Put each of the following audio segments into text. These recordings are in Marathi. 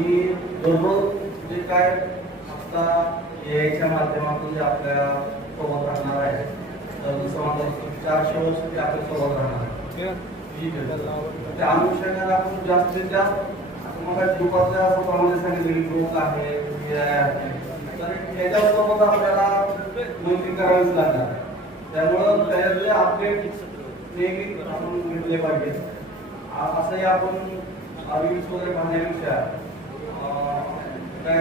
आणि दररोज जे काय आता याच्या माध्यमातून जे आपल्या सोबत राहणार आहे, तर जसं माझं 400 वर्ष ते आपल्या सोबत राहणार आहे. त्या अनुषंगाने आपण जास्तीत जास्त मग ग्रुपातल्या स्वतःमध्ये सांगितलेली ग्रुप आहे, तर त्याच्यासोबत आपल्याला मैत्री करावीच लागणार आहे. त्यामुळं त्याच्यातले अपडेट नेहमी आपण घेतले पाहिजे. असंही आपण रील्स वगैरे पाहण्यापेक्षा काय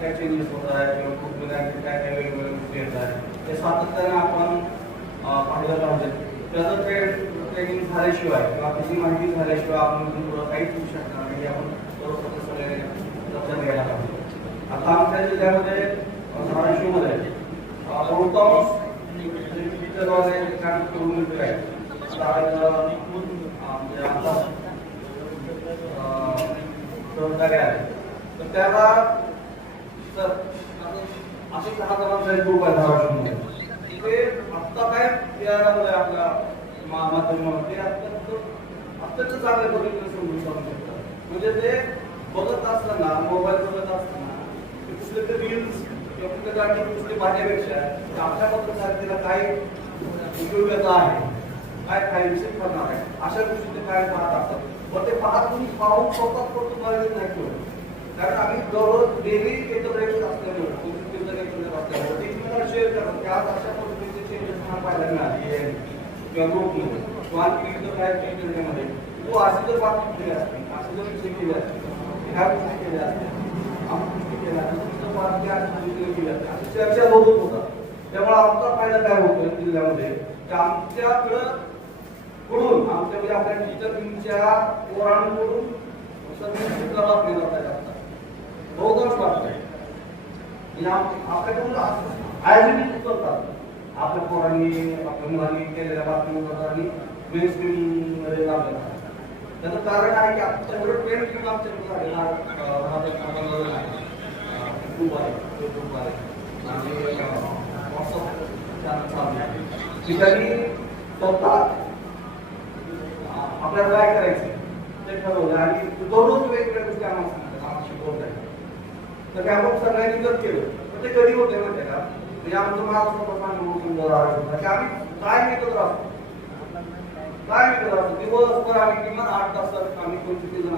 काय चेंजेस होत आहे किंवा कुठल्या काय काय वेगवेगळ्या गोष्टी येत आहे ते सातत्याने आपण पाहिलं पाहिजे. त्याचं ट्रेनिंग झाल्याशिवाय किंवा त्याची माहिती झाल्याशिवाय आपण पुढं काहीच होऊ शकणार नाही. आपण बरोबर सगळे लक्षात घ्यायला पाहिजे. आता आमच्या जिल्ह्यामध्ये धाराशिवमध्ये बहुतांश टीचरवाले काम करून मिळतो आहे. सहकारी आहे तर त्याला सर असे 6 जणांचा ग्रुप आहे धाराशिवमध्ये. ते आत्ता काय आपल्या माध्यमामध्ये अत्यंत चांगल्या पद्धतीने समजून सांगू शकतात. म्हणजे ते बघत असताना मोबाईल बघत असताना कुठले ते रील्स किंवा कुठल्या गोष्टी पाहण्यापेक्षा आपल्या पद्धतीला काय उपयोगाचा आहे, काय फायदेशीर करणार आहे अशा गोष्टी ते काय पाहत असतात. पण ते पाहून स्वतः करतो नाही ठेवलं. कारण आम्ही दररोज डेली एकत्र येत असल्यामुळे एकमेकांना शेअर करतात की आज अशा पद्धतीचे चेंजेस पाहायला मिळाले किंवा ग्रुपमध्ये किंवा काय मध्ये तू अशी जर बातमी केली असते, असे जर विषय केले असते, ह्या गोष्टी केल्या असत्या, आम्ही गोष्टी केल्या असत्या, केल्या असत्या, अशी चर्चा होत होता. त्यामुळे आमचा फायदा काय होतो जिल्ह्यामध्ये की आमच्याकडं कडून आमच्या म्हणजे आपल्या टीचरच्या पोरांकडून सगळ्या बातमी जातात बहुतांश वाटतंय आपल्याकडून आयोजित करतात. आपल्या पोरांनी आपल्या मुलांनी केलेल्या बातम्या आणि मेन स्ट्रीम मध्ये लावलेला आहे. त्याचं कारण आहे की आता एवढं ट्रेंड घेऊन आमच्याकडे झालेला ग्रुप आहे आणि व्हॉट्सअप ठिकाणी स्वतः आपल्याला काय करायचं ते ठरवलं आणि दररोज वेगवेगळ्या गोष्टी आम्हाला सांगतात, आम्हाला शिकवत आहे. तर ते आपण सगळ्यांनी जर केलं तर ते कधी होते माहिती का, म्हणजे आमचं महाराष्ट्र की आम्ही काय एकत्र असतो, काय एकत्र असतो दिवसभर आम्ही किमान 8 तास आम्ही 25 जण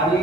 आणि